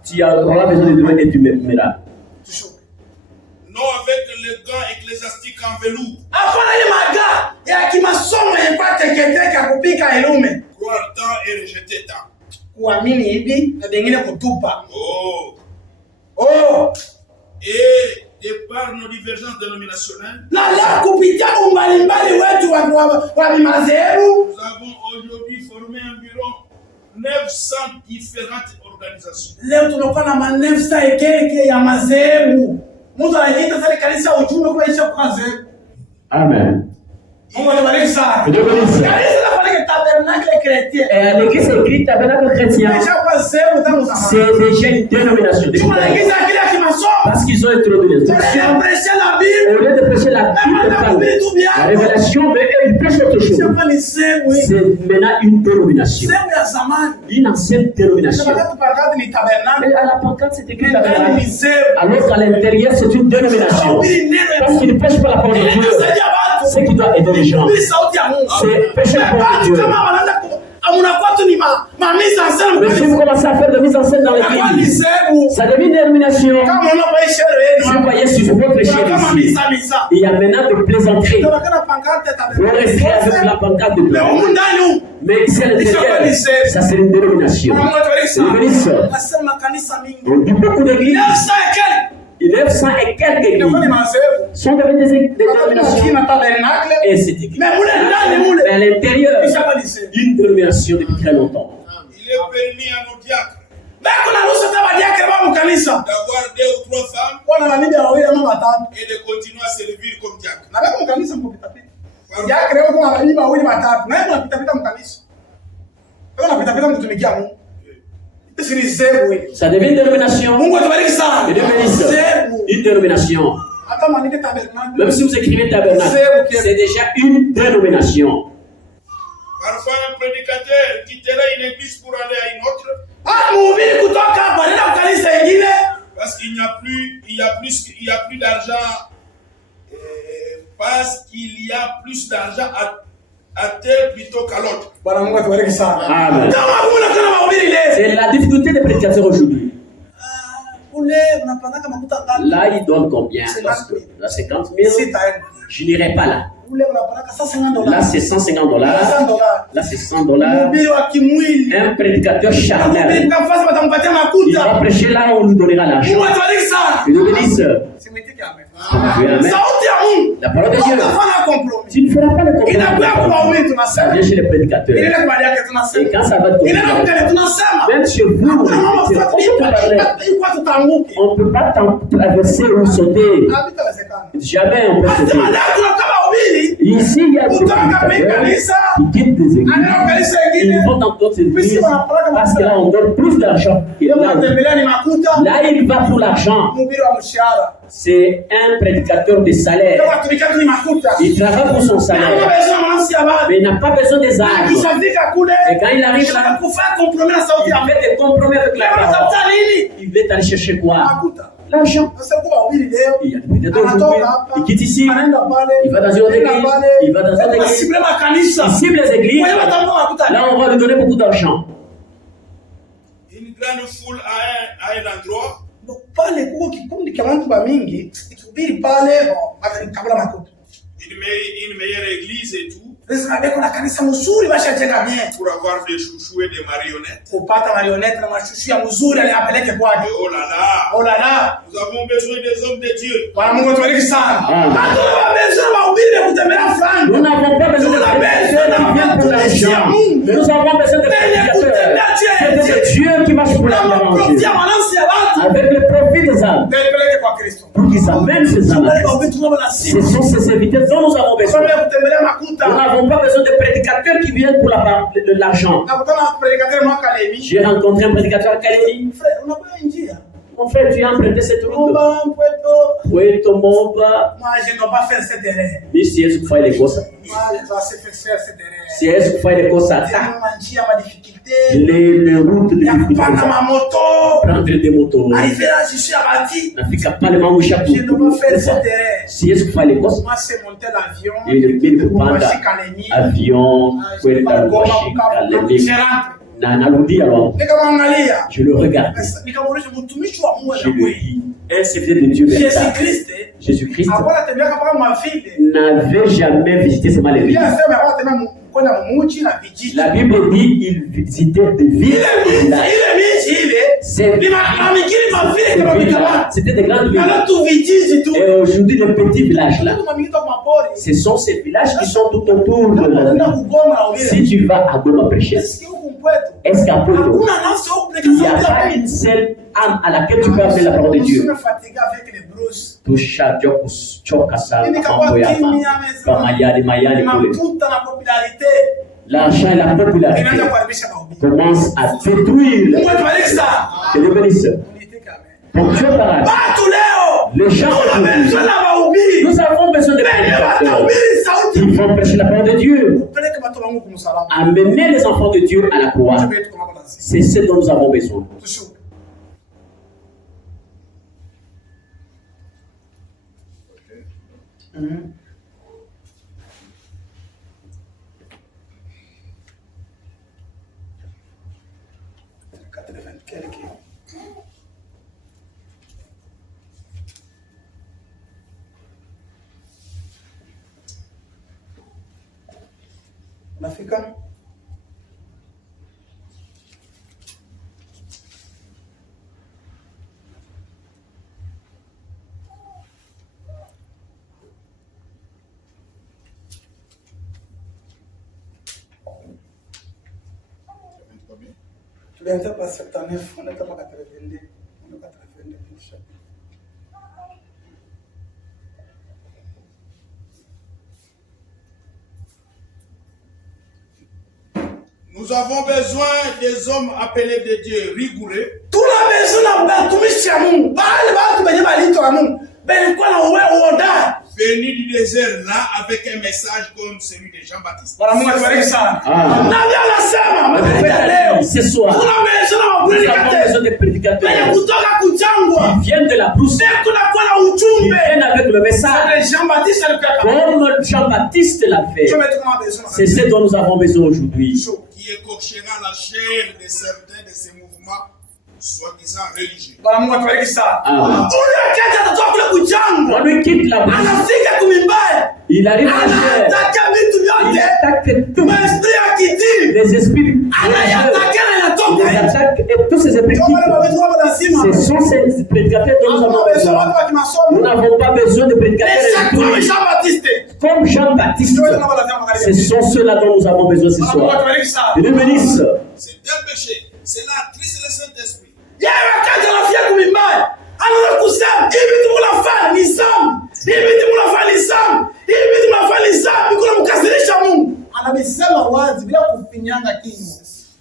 tu auras besoin de demain et tu m'aimeras. Non avec les gants ecclésiastiques en velours. Croire tant et rejeter tant. Et de par nos divergences dénominationnelles, nous avons aujourd'hui formé environ 900 différentes organisations. Amen. L'église écrite tabernacle chrétien, c'est déjà une dénomination. Parce qu'ils ont introduit l'instruction. Au lieu de prêcher la Bible, la révélation, mais ils prêchent autre chose. C'est maintenant une dénomination. Une ancienne dénomination. Mais à la pancarte, c'est écrit tabernacle. Alors qu'à l'intérieur, c'est une dénomination. Parce qu'ils ne prêchent pas la parole de Dieu. Ce qui doit aider les gens, c'est prêcher la parole de Dieu. Mais si vous commencez à faire de mise en scène dans l'église, ça devient une dénomination. Si vous voyez sur votre échelle ici, il y a maintenant de plaisanteries. Vous restez avec la pancarte de Dieu. Mais ici à l'intérieur, ça c'est une dénomination. C'est une église. On dit beaucoup d'églises. 900 et quelques églises sont devenues des dénominations. Et c'est écrit. Mais à l'intérieur, une dénomination depuis très longtemps. Il est permis à nos diacres d'avoir 2 ou 3 femmes et de continuer à servir comme diacre. Ça devient une dénomination. Une dénomination. Même si vous écrivez tabernacle, c'est déjà une dénomination. Parfois, un prédicateur quittera une église pour aller à une autre. Parce qu'il n'y a plus d'argent. Parce qu'il y a plus d'argent à tel plutôt qu'à l'autre. Amen. C'est la difficulté des prédicateurs aujourd'hui. Là, ils donnent combien? Parce que là, 50 000. Je n'irai pas là. Là, c'est $150. Là, c'est $100. Un prédicateur charnel. Il va prêcher là, on lui donnera l'argent. Une église. La parole de Dieu. Tu ne feras pas le compromis. Ça vient chez les prédicateurs. Et quand ça va te compromis, même chez vous, on ne peut pas traverser ou sauter. Jamais on peut sauter. Ici, il y a des prédicateurs qui quittent des églises. Ils vont dans d'autres églises parce que là, on donne plus d'argent. Là, il va pour l'argent. C'est un prédicateur de salaire. Il travaille pour son salaire. Mais il n'a pas besoin des armes. Et quand il arrive là, il fait des compromis avec la parole. Il veut aller chercher quoi? L'argent. Il y a des prédicateurs aujourd'hui. Il quitte ici. Il va dans une autre église. Il va dans une autre église. Il cible les églises. Là, on va lui donner beaucoup d'argent. Une grande foule à un endroit. Une meilleure église et tout. Pour avoir des chouchous et des marionnettes. Oh là là. Nous avons besoin des hommes de Dieu. Nous n'avons pas besoin de l'argent. Nous avons besoin de c'est Dieu qui marche pour l'arranger. Avec le profit des âmes. Pour qu'ils amènent ces âmes. Ce sont ces serviteurs dont nous avons besoin. Nous n'avons pas besoin de prédicateurs qui viennent pour l'argent. J'ai rencontré un prédicateur à Kalemi. Mon frère, tu as emprunté cette route. Puerto Momba. Moi, je ne dois pas faire cette erreur. Mais si est-ce que vous faites les cosas? Moi, je dois faire cette erreur. Si est-ce que vous faites les cosas? Les routes de difficulté. Prendre des motos. Arriver là, je suis abattu. N'affique pas le manche chapeau. Je ne dois pas faire cette erreur. Si est-ce que vous faites les cosas? Moi, c'est monter l'avion. Et le billet de panda. Avion. Puerto Kalemi. Nanalundi alors. Je le regarde. Je lui dis, un serviteur de Dieu Jésus-Christ n'avait jamais visité seulement les villes. La Bible dit qu'il visitait des villes. C'était des grandes villes. Et aujourd'hui, les petits villages là, ce sont ces villages qui sont tout autour de la ville. Si tu vas à Goma prêcher, est-ce qu'à Poto, il n'y a pas une seule âme à laquelle tu peux appeler la parole de Dieu? L'argent et la popularité commencent à détruire. Que Dieu bénisse. Donc Dieu parle. Les gens nous avons besoin de prédicateurs qui vont prêcher la parole de Dieu. Amener les enfants de Dieu à la croix. C'est ce dont nous avons besoin. Nafika tulianza pa 79 on était pas 82 on est 82 inshallah. Nous avons besoin des hommes appelés de Dieu rigoureux. Venus du désert là avec un message comme celui de Jean-Baptiste. Ce soir, nous avons besoin des prédicateurs qui viennent de la brousse, qui viennent avec le message comme Jean-Baptiste l'a fait. C'est ce dont nous avons besoin aujourd'hui. Qui écorchera la chair de certains de ces mouvements soi-disant religieux. On lui quitte la brousse. Il arrive à chair. Il attaque tout. Les esprits, les attaques et tous ces esprits. Ce sont ces prédicateurs dont nous avons besoin. Nous n'avons pas besoin de prédicateurs comme Jean-Baptiste. Ce sont ceux-là dont nous avons besoin ce soir. Dieu bénisse. C'est un péché. C'est la triste le Saint-Esprit.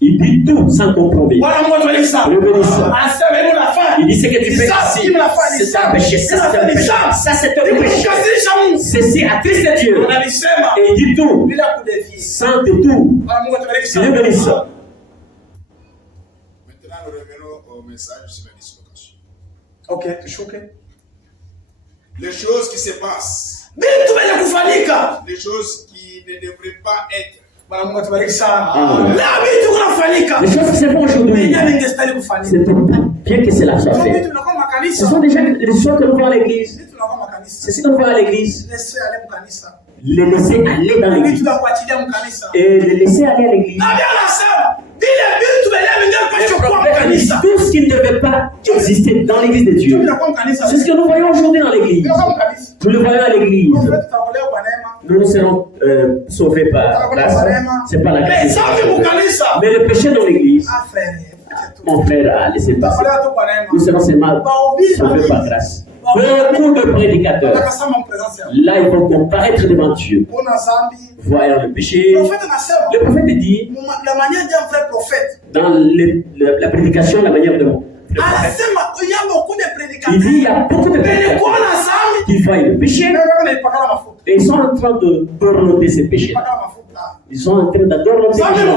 Il dit tout sans compromis. Il dit ce que tu fais ici, c'est un péché, ça c'est un péché, ça c'est un péché. Ceci attriste Dieu. Et il dit tout sans détour. Dieu bénisse. Maintenant, nous revenons au message sur la dislocation. Ok, tu choqué? Les choses qui se passent, les choses qui ne devraient pas être. Les choses qui se font aujourd'hui, c'est bien que cela soit fait. Ce sont déjà les choses que nous voyons à l'église. C'est ce que nous voyons à l'église. Les laisser aller dans l'église. Et les laisser aller à l'église. Tout ce qui ne devait pas exister dans l'église de Dieu. C'est ce que nous voyons aujourd'hui dans l'église. Nous le voyons à l'église. Nous nous serons sauvés par grâce. C'est pas la grâce. Mais le péché dans l'église, mon frère a laissé passer. Nous serons seulement sauvés par grâce. Beaucoup de prédicateurs, là ils vont comparaître devant Dieu, voyant le péché. Le prophète dit, dans la prédication, la manière de il dit, il y a beaucoup de prédicateurs qui voient le péché et ils sont en train de dorloter ces péchés. Ils sont en train d'adorloter ces péchés.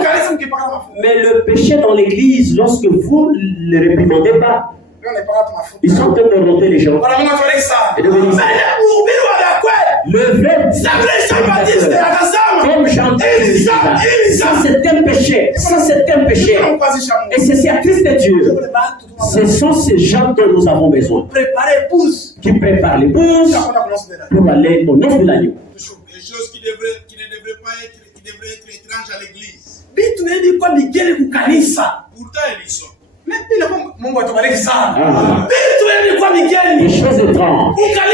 Mais le péché dans l'église, lorsque vous ne le réprimandez pas, ils sont en train de remonter les gens. Et de venir. Le vrai comme Jean-Baptiste, ça c'est un péché. Ça c'est un péché. Et c'est attriste Dieu. Ce sont ces gens dont nous avons besoin. Qui préparent l'épouse pour aller au noces de l'agneau. Des choses qui ne devraient pas être, qui devraient être étranges à l'église. Pourtant ils y sont. Des choses étranges à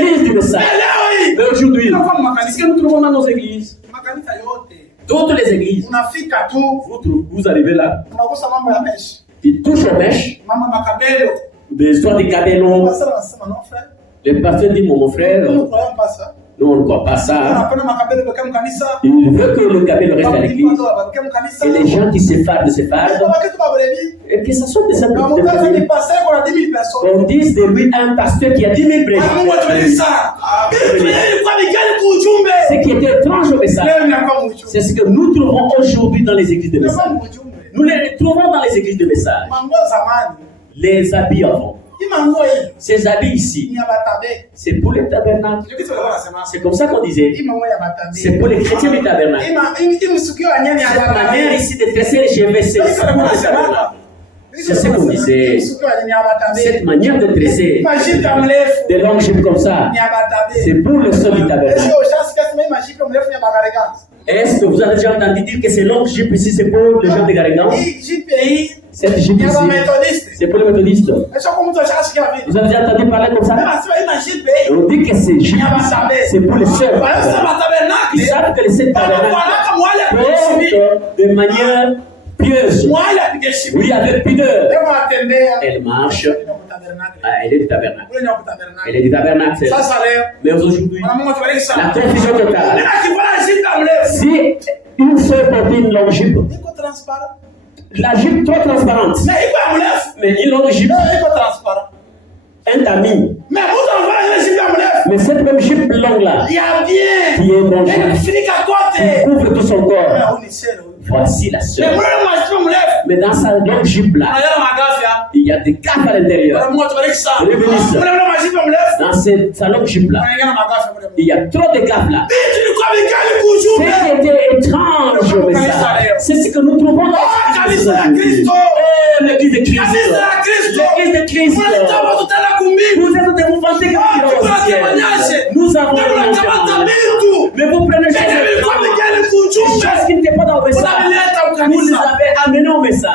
l'église du message. Mais aujourd'hui, c'est ce que nous trouvons dans nos églises. Toutes les églises, vous arrivez là, ils touchent aux mèches, des histoires de cabello. Le pasteur dit, mon frère, nous on ne croit pas ça. Il veut que le cabello reste à l'église. Et les gens qui s'effardent, et Et que ce soit des simples On dise de lui un pasteur qui a 10 000 brebis. Ce qui était étrange au message, c'est ce que nous trouvons aujourd'hui dans les églises de message. Nous les retrouvons dans les églises de message. Les habits avant. Ces habits ici, c'est pour les tabernacles. C'est comme ça qu'on disait. C'est pour les chrétiens du tabernacle. Cette manière ici de tresser les cheveux, c'est pour les tabernacles. C'est ce qu'on disait. Cette manière de tresser des longues jupes comme ça, c'est pour le sol du tabernacle. Est-ce que vous avez déjà entendu dire que ces longues jupes ici, c'est pour les gens de Garégan? Cette jupe ici, c'est pour les méthodistes. Vous avez déjà entendu parler comme ça? On dit que ces jupes, c'est pour les sœurs. Ils savent que les sœurs portent de manière pieuse. Oui, avec pudeur. Elle marche. Elle est du tabernacle. Elle est du tabernacle. Mais aujourd'hui, la confusion totale. Si une seule porte une longue jupe, la jupe trop transparente, mais une longue jupe, un tamis. Mais cette même jupe longue là, qui est longue, qui couvre tout son corps. Voici la sœur. Mais dans sa longue jupe là, il y a des gaffes à l'intérieur. Dans sa longue jupe là, il y a trop de gaffes là. Ce qui était étrange au message, c'est ce que nous trouvons dans l'église de Christ. Oh, l'église de Christ. L'église de Christ. Vous êtes de vous vanter comme au ciel. Nous avons le mais vous prenez des choses qui n'étaient pas dans le message. Vous les avez amenés au message.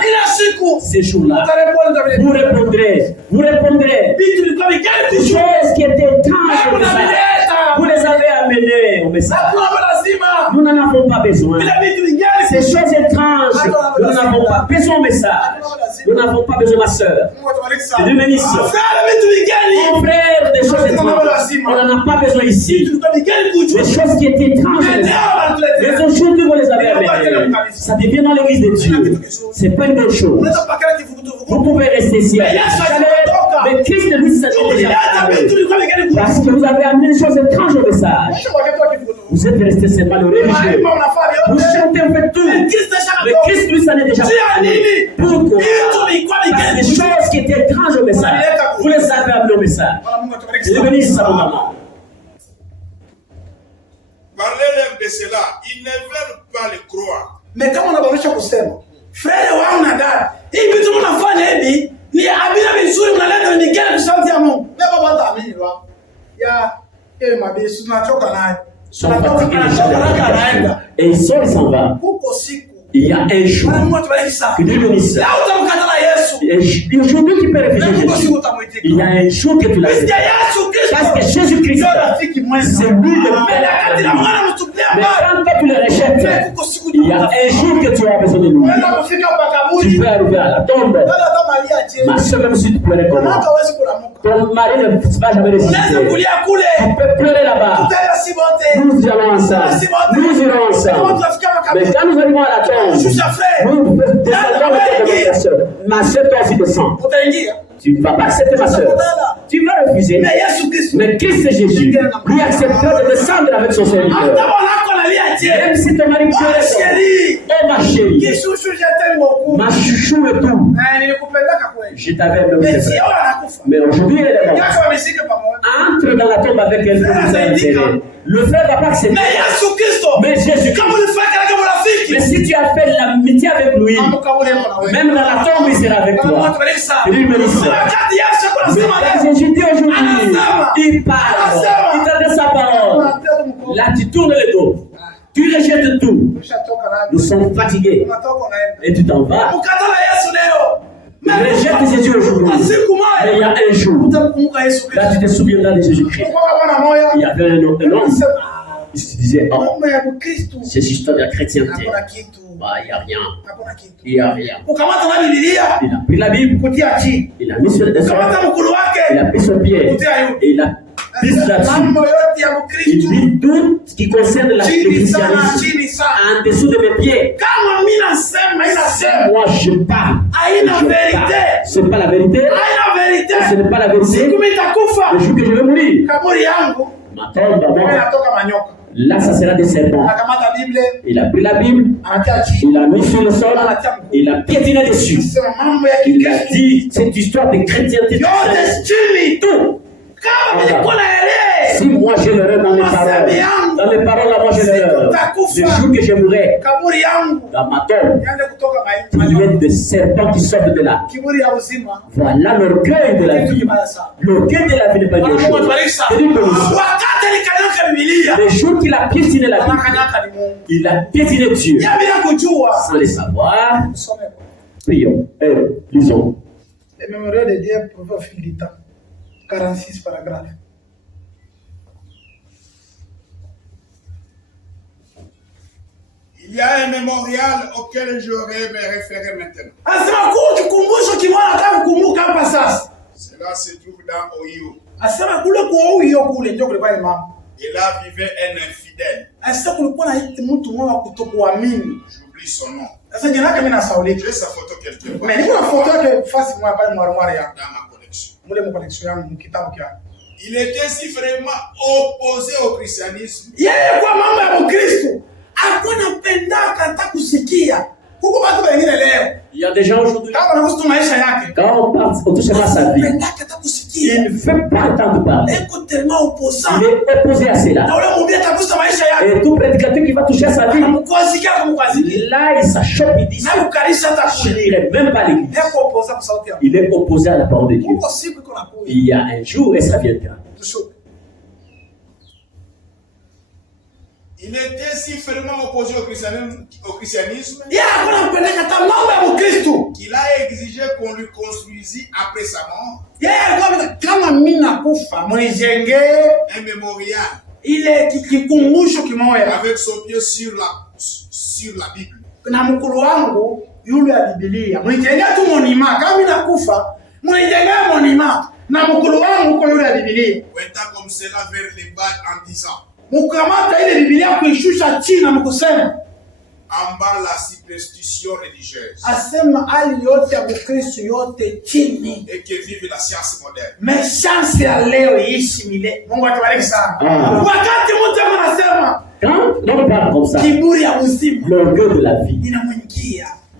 Ces jours-là, vous répondrez. Des choses qui étaient étranges au message. Vous les avez amenés au message. Nous n'en avons pas besoin. Ces choses étranges, nous n'en avons pas besoin au message. Nous n'avons pas besoin, ma soeur. C'est Dieu bénisse. Mon frère, des choses étranges, on n'en a pas besoin ici. Des choses qui étaient étranges. Mais aujourd'hui, vous les avez amenées. Ça devient dans l'église de Dieu. C'est pas une bonne chose. Vous pouvez rester ici. Mais Christ, lui, ça n'est déjà arrivé. Parce que vous avez amené des choses étranges au message. Vous êtes resté seulement le religieux. Vous chantez, vous faites tout. Mais Christ, lui, ça n'est déjà arrivé. Pourquoi? Parce que les choses qui étaient étranges au message, vous les avez amenées au message. Je bénis ça, mon maman. Par l'élève de cela, ils ne veulent pas le croire. Mais comme on a besoin de kusema, frère wangu na dada, hivi vitu mnafanya hivi ni abira vizuri, mnaleta migeni kusauti ya Mungu. Na baba hataamini wa. Ya mabisu tunachoka naye. Et il sort et s'en va. Il y a un jour que Dieu bénisse. Aujourd'hui, tu peux réfléchir Jésus. Il y a un jour que tu l'as fait. Parce que Jésus-Christ, c'est lui le meilleur. Mais quand toi tu le rejettes, il y a un jour que tu as besoin de nous. Tu peux arriver à la tombe. Ma soeur, même si tu pleurais comme moi, ton mari ne va jamais résister. Tu peux pleurer là-bas. Nous allons ensemble. Nous irons ensemble. Mais quand nous arrivons à la tombe, nous descendrons avec ta soeur. Ma soeur, toi aussi descends. Tu ne vas pas accepter ma soeur. Tu vas refuser. Mais Christ Jésus lui acceptera de descendre avec son serviteur. Même si ton mari pleurait, oh ma chérie, ma chouchou et tout, je t'avais aimé. Mais aujourd'hui, elle est morte. Entre dans la tombe avec elle pour nous enterrer. Le frère ne va pas accepter. Mais Jésus, mais si tu as fait l'amitié avec lui, même dans la tombe, il sera avec toi. Il me dit ça. Mais Jésus dit aujourd'hui, il parle, il t'adresse sa parole. Là, tu tournes le dos. Tu rejettes tout. Nous sommes fatigués. Et tu t'en vas. Rejette Jésus aujourd'hui. Mais il y a un jour, là tu te souviendras de Jésus-Christ. Il y avait un homme. Il se disait, oh, cette histoire de la chrétienté, bah, il n'y a rien. Il n'y a rien. Il a pris la Bible, il a mis sur le dessin, il a pris son pied, et il a pris là-dessus. Il dit tout ce qui concerne le christianisme en dessous de mes pieds. Si nasema. Moi je parle. Haina verite. C'est pas la vérité. Haina verite. Ce n'est pas la vérité. Siku nitakufa. Le jour que je vais mourir. Kaburi yangu. Ma tombe d'abord. Inatoka manyoka. Là, ça sera des serpents. Akamata Bible. Il a pris la Bible. Il a mis sur le sol. Il a piétiné dessus. Il a dit cette histoire de chrétienté. Tout. Si moi j'ai l'erreur dans les paroles là, moi j'ai l'erreur. Le jour que je mourrai, dans ma tombe, il y a des serpents qui sortent de là. Voilà l'orgueil de la vie. L'orgueil de la vie n'est pas une chose. Le jour qu'il a piétiné la Bible, il a piétiné Dieu. Sans le savoir, prions, lisons. Le mémorial de Dieu prouve au fil du temps. 46 paragraphes. Il y a un mémorial auquel j'aurais me référer maintenant. Cela se trouve dans Ohio. Et là vivait un infidèle. J'oublie son nom. J'ai sa photo quelque part. Dans ma collection. Il était si vraiment opposé au christianisme. Il y a des gens aujourd'hui, quand on parle, on touche à sa vie, il ne veut pas entendre parler. Il est opposé à cela. Et tout prédicateur qui va toucher à sa vie, là il s'achoppe, il dit ça. Il n'est même pas à l'église. Il est opposé à la parole de Dieu. Il y a un jour et ça viendra. Il était si fermement opposé au christianisme qu'il a exigé qu'on lui construisit après sa mort un mémorial avec son pied sur la Bible. Comme cela vers les bas en disant en bas la superstition religieuse et que vive la science moderne. Quand on parle comme ça, l'orgueil de la vie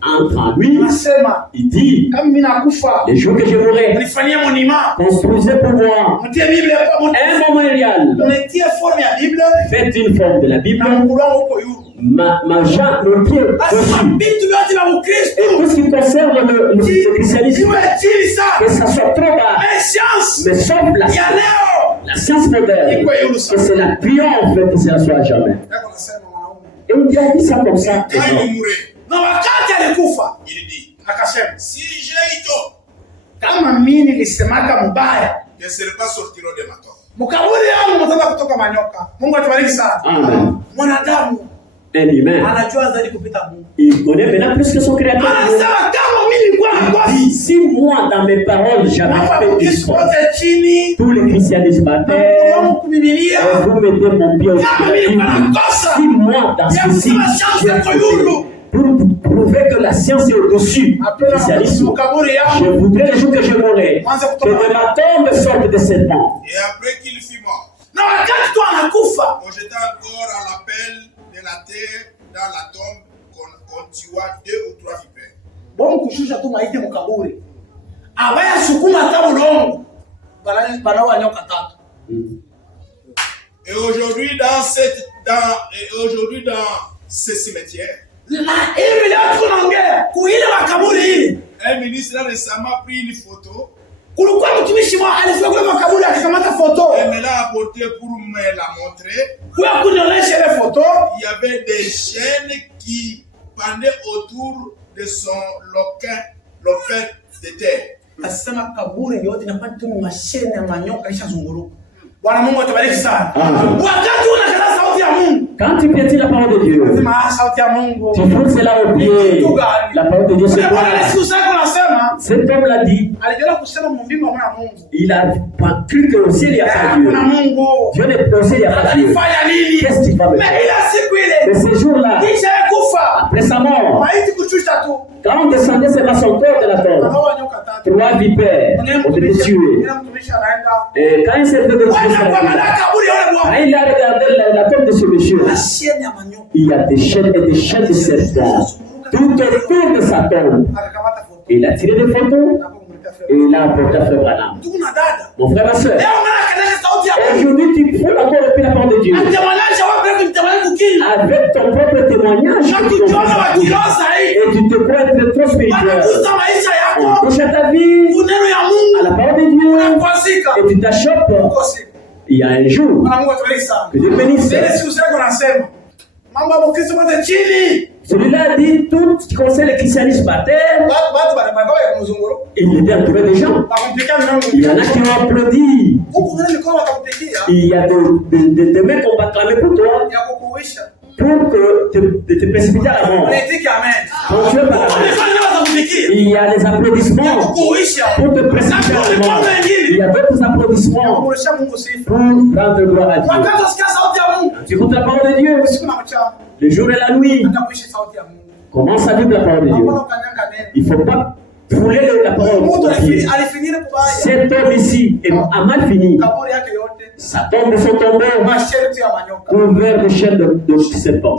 entre en lui, il dit les jours que je mourrai, construisez pour moi un mémorial. Faites une forme de la Bible. Ma jambe, mon pied dessus. Et tout ce qui concerne le christianisme, que ça soit trop bas, mais sauf la science moderne, que c'est la triomphe que ça soit à jamais. Et on a dit ça comme ça. Il dit, si j'ai tort, je ne serai pas sorti de ma tombe. Un humain, il connaît maintenant plus que son créateur. Si moi, dans mes paroles, j'avais fait discours, tous les christianismes à terre, vous mettez mon pied au pied. Si moi, dans ceci, pour prouver que la science est au-dessus du christianisme, je voudrais le jour que je mourrai, que de ma tombe sorte des serpents. Et après qu'il fut mort, on jeta encore à l'appel de la terre dans la tombe qu'on tua 2 ou 3 vipères. Et aujourd'hui dans ce cimetière, un ministre a récemment pris une photo et me l'a apporté pour me la montrer. Il y avait des chaînes qui pendaient autour de son lopin de terre. Quand tu piétines la parole de Dieu, tu fous cela au pied. La parole de Dieu, c'est quoi? Cet homme l'a dit. Il a cru que au ciel il n'y a pas Dieu. Dieu n'est pas au ciel, il n'y a pas Dieu. Qu'est-ce qu'il va me faire? Mais ce jour-là, après sa mort, quand on descendait seulement son corps de la tombe, 3 vipères ont été tuées. Et quand il s'est fait de Dieu, quand il a regardé la tombe de ce monsieur, il y a des chaînes et des chaînes de serpents tout autour de sa tombe. Il a tiré des photos et il a apporté à Frère Branham. Mon frère, ma soeur, aujourd'hui tu peux encore répéter la parole de Dieu. Avec ton propre témoignage, et tu te crois être trop spirituel. On touche à ta vie, à la parole de Dieu, et tu t'achoppes. Il y a un jour que Dieu bénisse. Celui-là dit tout ce qui concerne le christianisme à terre. Il était entouré des gens. Il y en a qui ont applaudi. Il y a des mecs qui ont acclamé pour toi. Pour que te précipiter à la mort. Il y a les applaudissements pour te précipiter à la mort. Il y a d'autres applaudissements pour rendre gloire à Dieu. Tu écoutes la parole de Dieu le jour et la nuit. Commence à vivre la parole de Dieu. Il ne faut pas fouler la parole de Dieu. Cet homme ici a mal fini. Sa tombe de son tombeau couvert de chaînes de serpents.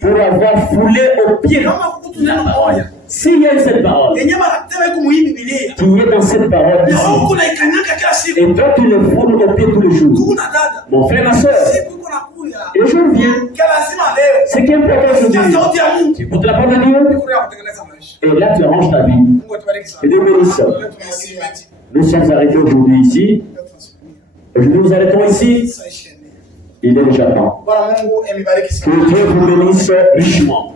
Pour avoir foulé au pied de la parole. S'il y a cette parole, qui est dans cette parole ici, et toi tu le foules au pied tous les jours. Mon frère, ma soeur, et je reviens. Ce qui est important aujourd'hui, tu écoutes la parole de Dieu, et là tu arranges ta vie. Et Dieu bénisse. Nous sommes arrêtés aujourd'hui ici. Aujourd'hui nous arrêtons ici. Il est déjà temps. Que Dieu vous bénisse richement.